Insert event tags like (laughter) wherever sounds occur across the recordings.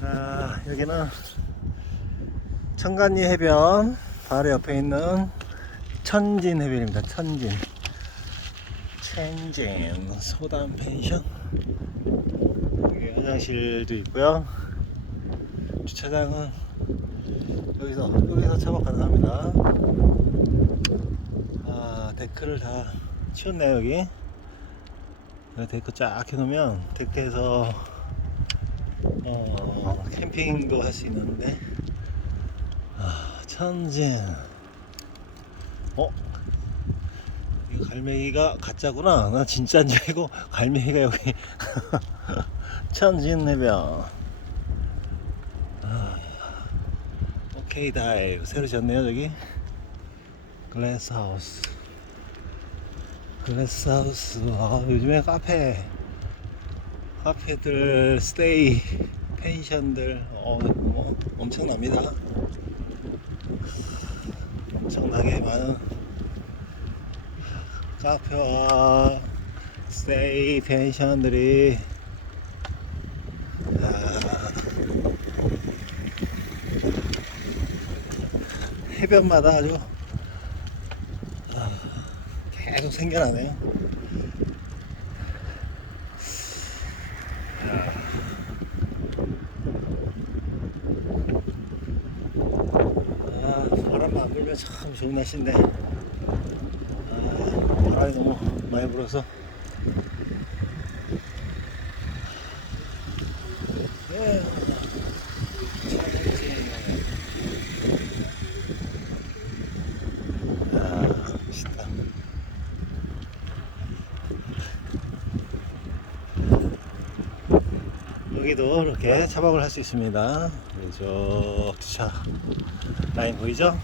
아, 여기는 청간리 해변 바로 옆에 있는 천진 해변입니다. 천진. 천진 소담 펜션. 여기 화장실도 있고요. 주차장은 여기서 여기서 차박 가능합니다. 아 데크를 다 치웠네요 여기. 여기 데크 쫙 해놓으면 데크에서 어, 캠핑도 할 수 있는데. 아, 천진. 어? 이거 갈매기가 가짜구나. 나 진짜인 줄 알고 갈매기가 여기. (laughs) 천진 해변. 아, 오케이 다이브 새로 지었네요 저기. 글래스 하우스 글래스 하우스 아, 요즘에 카페. 카페들, 스테이, 펜션들 어, 뭐, 엄청납니다. 엄청나게 많은 카페와 스테이, 펜션들이 아, 해변마다 아주 아, 계속 생겨나네요. 아, 바람만 안 불면 참 좋은 날씨인데 아, 바람이 너무 많이 불어서 예. 아. 여기도 이렇게 차박을 할 수 있습니다. 저 주차 라인 보이죠?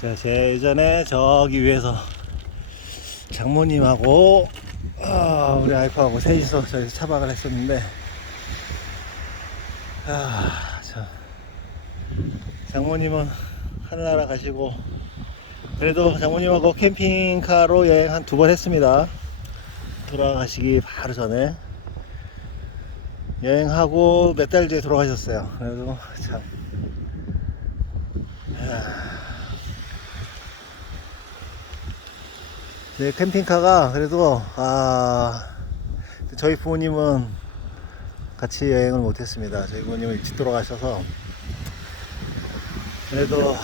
제가 제 예전에 저기 위에서 장모님하고 아, 우리 와이프하고 셋이서 저기서 차박을 했었는데 아, 참. 장모님은 하늘나라 가시고 그래도 장모님하고 캠핑카로 여행 한 두 번 했습니다. 돌아가시기 바로 전에 여행하고 몇 달 뒤에 돌아가셨어요. 그래도 참. 제 캠핑카가 그래도 아 저희 부모님은 같이 여행을 못했습니다. 저희 부모님은 일찍 돌아가셔서 그래도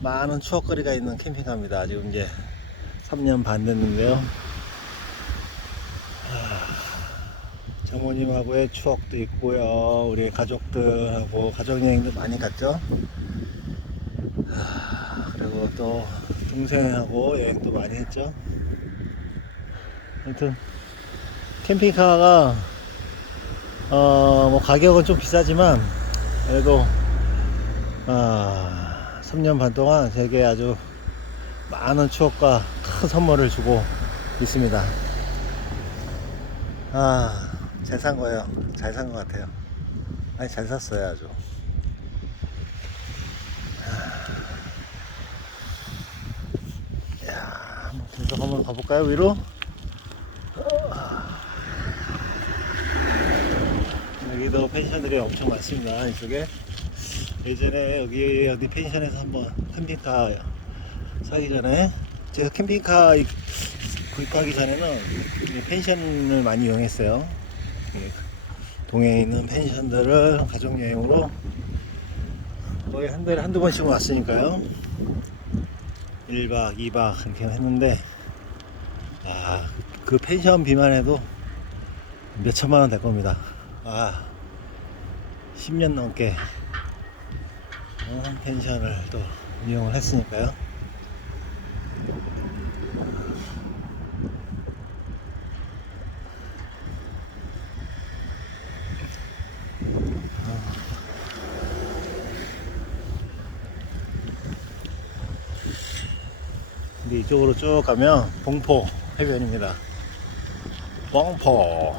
많은 추억거리가 있는 캠핑카입니다. 지금 이제 3년 반 됐는데요. 장모님하고의 추억도 있고요. 우리 가족들하고 가족여행도 많이 갔죠. 아, 그리고 또 동생하고 여행도 많이 했죠. 아무튼 캠핑카가 어, 뭐 가격은 좀 비싸지만 그래도 아, 3년 반 동안 제게 아주 많은 추억과 큰 선물을 주고 있습니다. 아, 잘 산 거예요. 잘 산 것 같아요. 아니, 잘 샀어요, 아주. 야, 한번 계속 한번 가볼까요, 위로? 여기도 펜션들이 엄청 많습니다, 이쪽에. 예전에 여기 어디 펜션에서 한번 캠핑카 사기 전에 제가 캠핑카 이- 구입하기 전에는 이 펜션을 많이 이용했어요. 예, 동해에 있는 펜션들을 가족여행으로 거의 한 달에 한두 번씩 왔으니까요. 1박, 2박 이렇게 했는데, 아, 그 펜션 비만 해도 몇 천만 원 될 겁니다. 아, 10년 넘게 어, 펜션을 또 이용을 했으니까요. 이쪽으로 쭉 가면 봉포 해변입니다. 봉포.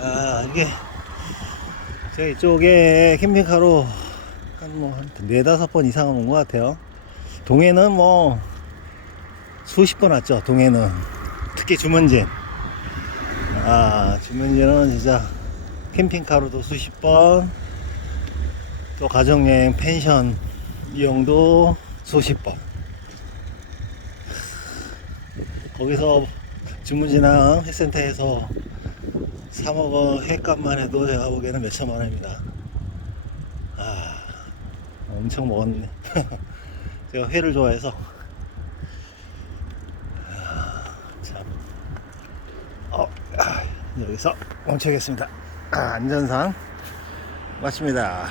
아, 이게 제가 이쪽에 캠핑카로 한뭐한 네다섯 번 이상은 온 것 같아요. 동해는 뭐 수십 번 왔죠. 동해는 특히 주문진. 아, 주문진은 진짜 캠핑카로도 수십 번, 또 가정여행 펜션 이용도 수십 번. 거기서 주문진항 회센터에서 사 먹은 회값만 해도 제가 보기에는 몇 천만 원입니다. 아, 엄청 먹었네. (laughs) 제가 회를 좋아해서. 아, 참. 어, 아, 여기서 멈추겠습니다. 아, 안전상 마칩니다.